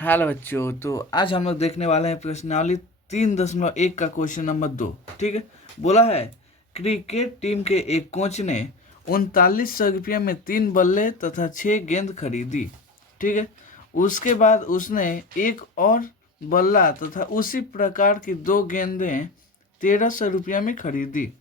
Hello बच्चों, तो आज हम लोग देखने वाले हैं प्रश्नावली 3.1 का क्वेश्चन नंबर 2। ठीक है। बोला है क्रिकेट टीम के एक कोच ने 3900 रुपया में 3 बल्ले तथा 6 गेंद खरीदी। ठीक है। उसके बाद उसने एक और बल्ला तथा उसी प्रकार की 2 गेंदें 1300 रुपया में खरीदी।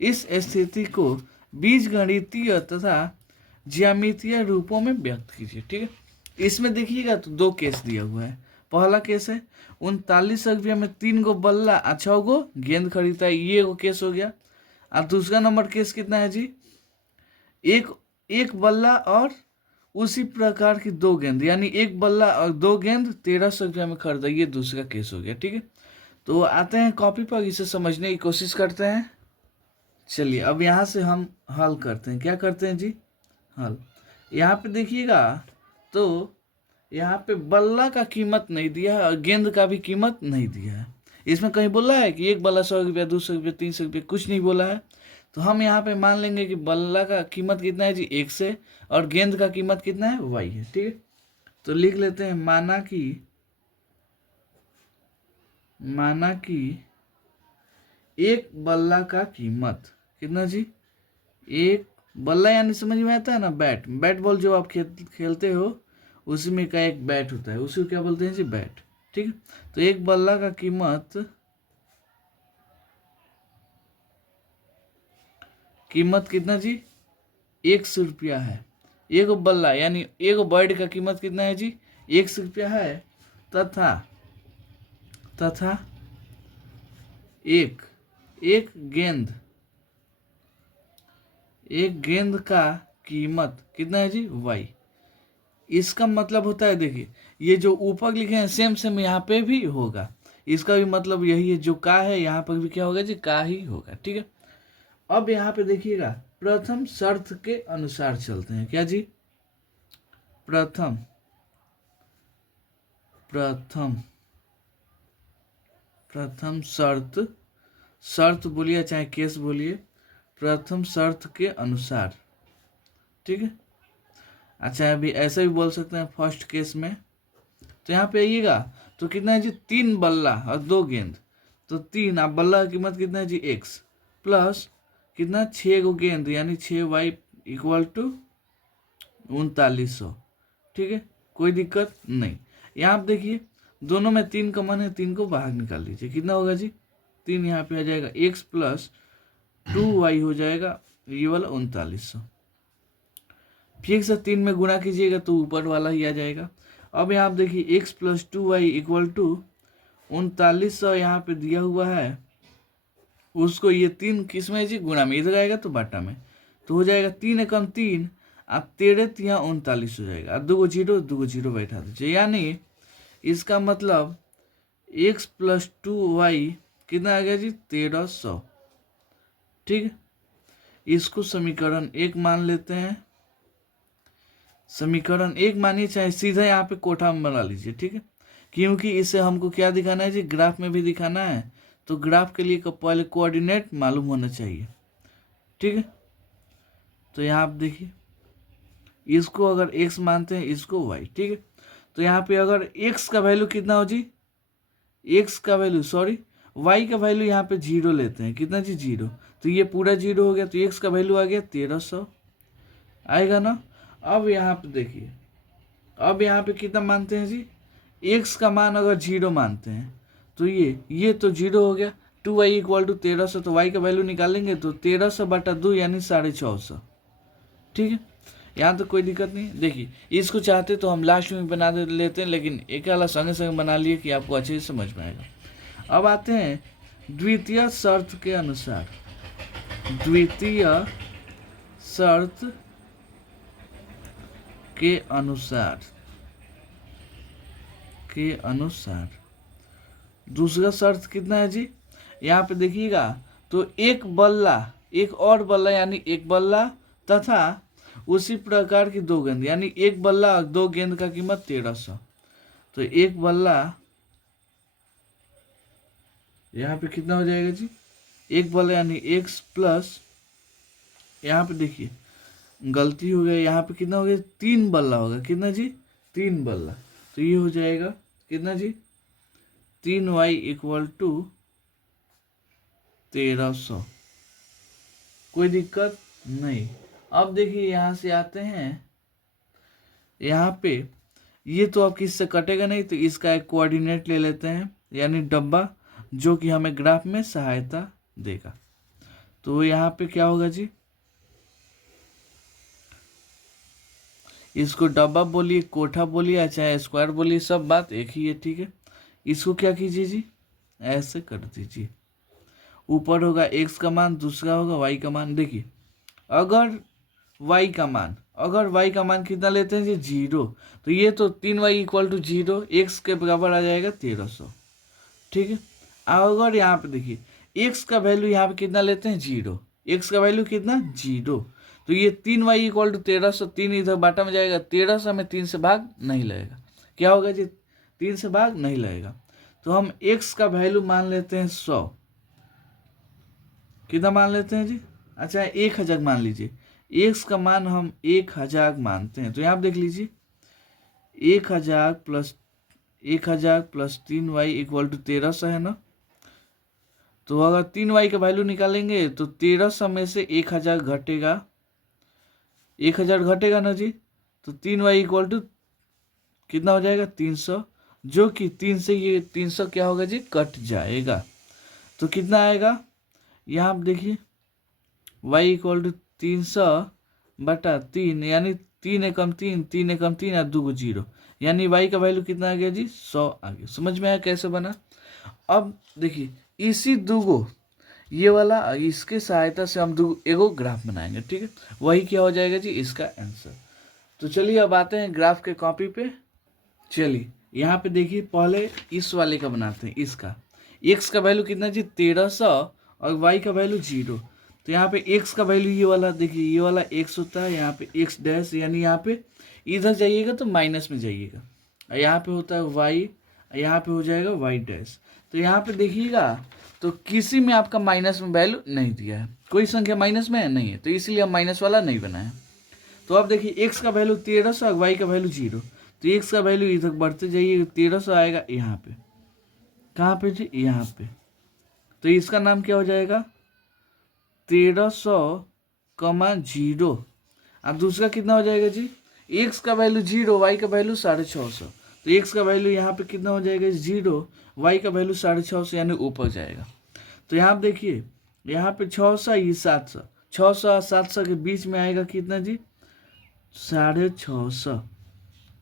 इस स्थिति को बीजगणितीय तथा ज्यामितीय रूपों में व्यक्त कीजिए। ठीक है। इसमें देखिएगा तो 2 केस दिया हुआ है। पहला केस है 3900 रुपया में 3 गो बल्ला 6 गो गेंद खरीदता है, ये वो केस हो गया। और दूसरा नंबर केस कितना है जी? एक एक बल्ला और उसी प्रकार की 2 गेंद, यानी एक बल्ला और 2 गेंद 1300 रुपया में खरीदा, ये दूसरा केस हो गया। ठीक है। तो आते हैं कॉपी पर, इसे समझने की कोशिश करते हैं। चलिए अब यहाँ से हम हल करते हैं। क्या करते हैं जी? हल। यहाँ पे देखिएगा तो यहाँ पे बल्ला का कीमत नहीं दिया है और गेंद का भी कीमत नहीं दिया है। इसमें कहीं बोला है कि एक बल्ला 100 रुपया, 200 रुपया, 300 रुपया, कुछ नहीं बोला है। तो हम यहाँ पे मान लेंगे कि बल्ला का कीमत कितना है जी? 1 से, और गेंद का कीमत कितना है? वाई है। ठीक है। तो लिख लेते हैं माना कि एक बल्ला का कीमत कितना जी? एक बल्ला यानी समझ में आता है ना, बैट बॉल जो आप खेलते हो उसी में का एक बैट होता है, उसी को क्या बोलते हैं जी? बैट। ठीक है। तो एक बल्ला का कीमत कितना जी? 100 रुपया है। एक बल्ला यानी एक बर्ड का कीमत कितना है जी? 100 रुपया है। तथा तथा एक एक गेंद का कीमत कितना है जी? वाई। इसका मतलब होता है, देखिए ये जो ऊपर लिखे हैं सेम सेम यहाँ पे भी होगा। इसका भी मतलब यही है, जो का है यहाँ पर भी क्या होगा जी? का ही होगा। ठीक है। अब यहाँ पे देखिएगा, प्रथम शर्त के अनुसार चलते हैं। क्या जी? प्रथम प्रथम प्रथम शर्त बोलिए चाहे केस बोलिए, प्रथम शर्त के अनुसार। ठीक है। अच्छा, अभी ऐसे भी बोल सकते हैं फर्स्ट केस में। तो यहाँ पे आइएगा तो कितना है जी? 3 बल्ला और 2 गेंद। तो 3, अब बल्ला की कीमत कितना है जी? एक्स, प्लस कितना? 6 गो गेंद यानी 6y इक्वल टू 3900। ठीक है। कोई दिक्कत नहीं। यहाँ आप देखिए दोनों में 3 कॉमन है, 3 को बाहर निकाल लीजिए। कितना होगा जी? 3 यहाँ पे आ जाएगा x प्लस 2y हो जाएगा, ये वाला 3900। फिर से 3 में गुणा कीजिएगा तो ऊपर वाला ही आ जाएगा। अब यहाँ आप देखिए x plus 2y equal to 3900 यहाँ पे दिया हुआ है, उसको ये 3 किस में जी? गुणा में। इधर आएगा तो बाटा में, तो हो जाएगा 3 एकम 3, अब 13 यहाँ 39 हो जाएगा। अब 2 जीरो बैठा दीजिए, यानी इसका मतलब x प्लस 2y कितना आ गया जी? 1300। ठीक है। इसको समीकरण 1 मान लेते हैं। समीकरण 1 मानिए, चाहे सीधा यहाँ पे कोठा में बना लीजिए। ठीक है। क्योंकि इसे हमको क्या दिखाना है जी? ग्राफ में भी दिखाना है, तो ग्राफ के लिए पहले कोऑर्डिनेट मालूम होना चाहिए। ठीक है। तो यहाँ आप देखिए, इसको अगर x मानते हैं, इसको y। ठीक है। तो यहाँ पे अगर x का वैल्यू कितना हो जी? x का वैल्यू सॉरी y का वैल्यू यहाँ पे 0 लेते हैं। कितना जी? 0। तो ये पूरा 0 हो गया, तो x का वैल्यू आ गया 1300 आएगा ना। अब यहाँ पे देखिए, अब यहाँ पे कितना मानते हैं जी? x का मान अगर 0 मानते हैं तो ये तो 0 हो गया। 2y इक्वल टू 1300, तो y का वैल्यू निकालेंगे तो 1300/2 यानी 650। ठीक है। यहाँ तो कोई दिक्कत नहीं। देखिए इसको चाहते तो हम लास्ट में बना दे लेते हैं, लेकिन एक वाला संगे संगे बना लिए कि आपको अच्छे से समझ में आएगा। अब आते हैं द्वितीय शर्त के अनुसार। द्वितीय शर्त के अनुसार दूसरा शर्त कितना है जी? यहाँ पे देखिएगा तो एक और बल्ला यानी एक बल्ला तथा उसी प्रकार की 2 गेंद, यानी एक बल्ला और 2 गेंद का कीमत 1300। तो एक बल्ला यहाँ पे कितना हो जाएगा जी? एक बल्ला यानी x प्लस, यहाँ पे देखिए गलती हो गई, यहाँ पे कितना हो गया? 3 बल्ला होगा। कितना जी? 3 बल्ला। तो ये हो जाएगा कितना जी, 3y इक्वल टू 1300। कोई दिक्कत नहीं। अब देखिए यहाँ से आते हैं, यहाँ पे ये तो अब किससे कटेगा नहीं, तो इसका एक कोऑर्डिनेट ले लेते हैं, यानी डब्बा, जो कि हमें ग्राफ में सहायता देगा। तो यहाँ पे क्या होगा जी, इसको डब्बा बोलिए, कोठा बोलिए या चाहे स्क्वायर बोलिए, सब बात एक ही है, ठीक है। इसको क्या कीजिए जी, ऐसे कर दीजिए। ऊपर होगा x का मान, दूसरा होगा y का मान। देखिए अगर y का मान, कितना लेते हैं जी, 0, तो ये तो 3y इक्वल टू 0, x के बराबर आ जाएगा 1300, ठीक है। अगर यहाँ पे देखिए x का वैल्यू यहाँ पे कितना लेते हैं, 0, x का वैल्यू कितना, 0, तो ये 3y इक्वल टू 1300, 3 इधर बाटा में जाएगा, 1300 में 3 से भाग नहीं लगेगा, क्या होगा जी, 3 से भाग नहीं लगेगा। तो हम x का वैल्यू मान लेते हैं 100, कितना मान लेते हैं जी, अच्छा 1000 मान लीजिए, x का मान हम 1000 मानते हैं। तो यहाँ पे देख लीजिए 1000 प्लस 3y इक्वल टू 1300 है ना। तो अगर 3y का वैल्यू निकालेंगे तो 1300 में से 1000 घटेगा, 1000 घटेगा ना जी, तो 3y इक्वल टू कितना हो जाएगा, 300, जो कि 3 से ये 300 क्या होगा जी, कट जाएगा। तो कितना आएगा, यहाँ आप देखिए y इक्वल टू 300 बटा 3, यानी 3 एकम 3, 3 एकम 3 और 2 0, यानी y का वैल्यू कितना आ गया जी, 100 आ गया। समझ में आया कैसे बना। अब देखिए इसी दूगो ये वाला, इसके सहायता से हम एगो ग्राफ बनाएंगे, ठीक है। वही क्या हो जाएगा जी, इसका आंसर। तो चलिए अब आते हैं ग्राफ के कॉपी पे। चलिए यहाँ पे देखिए पहले इस वाले का बनाते हैं, इसका x का वैल्यू कितना जी, 1300 और y का वैल्यू 0। तो यहाँ पे x का वैल्यू ये वाला देखिए, ये वाला x होता है, यहाँ पे x डैश, यानी यहाँ पे इधर जाइएगा तो माइनस में जाइएगा, यहाँ पे होता है y, यहाँ पे हो जाएगा y डैश। तो यहाँ पे देखिएगा तो किसी में आपका माइनस में वैल्यू नहीं दिया है, कोई संख्या माइनस में नहीं है, तो इसीलिए हम माइनस वाला नहीं बनाए। तो अब देखिए x का वैल्यू 1300 और y का वैल्यू 0, तो x का वैल्यू इधर बढ़ते जाइए, 1300 आएगा यहाँ पे, कहाँ पे जी, यहाँ पे। तो इसका नाम क्या हो जाएगा, 1300 कमा 0। अब दूसरा कितना हो जाएगा जी, x का वैल्यू 0, y का वैल्यू 650, तो x का वैल्यू यहाँ पे कितना हो जाएगा 0, y का वैल्यू 650, यानी ऊपर जाएगा। तो यहाँ पे देखिए यहाँ पे 600, ये 700, 600 और 700 के बीच में आएगा कितना जी, 650,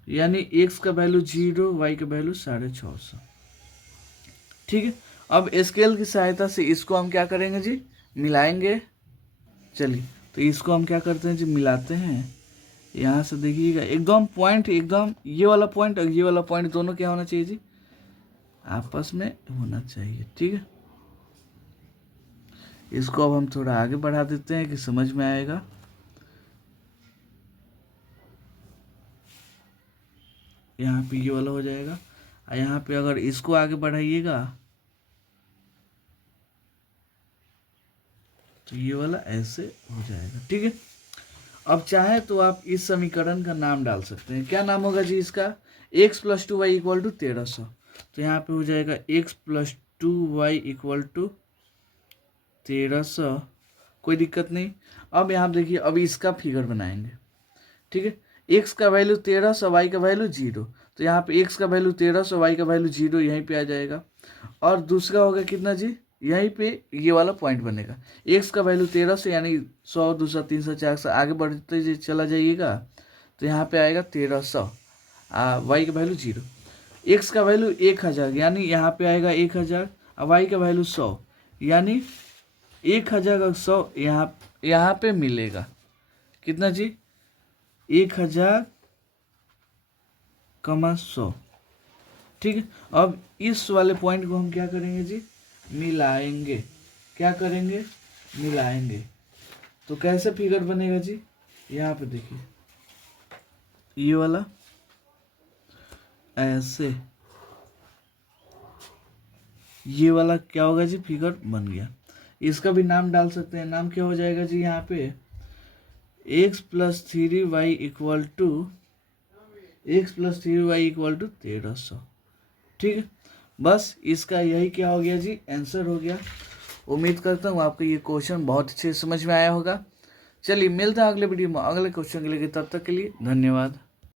यानी x का वैल्यू 0, y का वैल्यू 650, ठीक है। अब स्केल की सहायता से इसको हम क्या करेंगे जी, मिलाएंगे। चलिए तो इसको हम क्या करते हैं जी, मिलाते हैं। यहाँ से देखिएगा एकदम पॉइंट, एकदम ये वाला पॉइंट और ये वाला पॉइंट दोनों क्या होना चाहिए जी, आपस में होना चाहिए, ठीक है। इसको अब हम थोड़ा आगे बढ़ा देते हैं कि समझ में आएगा। यहाँ पे ये वाला हो जाएगा, और यहाँ पे अगर इसको आगे बढ़ाइएगा तो ये वाला ऐसे हो जाएगा, ठीक है। अब चाहे तो आप इस समीकरण का नाम डाल सकते हैं, क्या नाम होगा जी इसका, x plus 2y equal to 1300। तो यहाँ पे हो जाएगा x plus 2y equal to 1300, कोई दिक्कत नहीं। अब यहाँ देखिए अब इसका फिगर बनाएंगे, ठीक है। x का वैल्यू 1300, y का वैल्यू 0, तो यहाँ पे x का वैल्यू 1300, y का वैल्यू 0 यहीं पे आ जाएगा। और दूसरा होगा कितना जी, यहीं पे ये वाला पॉइंट बनेगा, x का वैल्यू 1300, यानी 100, 200, 300, 400 आगे बढ़ते चला जाइएगा, तो यहाँ पे आएगा 1300, y का वैल्यू 0, x का वैल्यू 1000, यानी यहाँ पे आएगा 1000, और y का वैल्यू 100, यानी 1000 और 100 यहाँ पे मिलेगा कितना जी, 1000 कमा 100, ठीक है। अब इस वाले पॉइंट को हम क्या करेंगे जी, मिलाएंगे। क्या करेंगे, मिलाएंगे। तो कैसे फिगर बनेगा जी, यहाँ पे देखिए ये वाला ऐसे, ये वाला क्या होगा जी, फिगर बन गया। इसका भी नाम डाल सकते हैं, नाम क्या हो जाएगा जी, यहाँ पे x plus 3y equal to x + 3y = 1300। ठीक है, बस इसका यही क्या हो गया जी, आंसर हो गया। उम्मीद करता हूँ आपको ये क्वेश्चन बहुत अच्छे से समझ में आया होगा। चलिए मिलते हैं अगले वीडियो में अगले क्वेश्चन के लिए, तब तक के लिए धन्यवाद।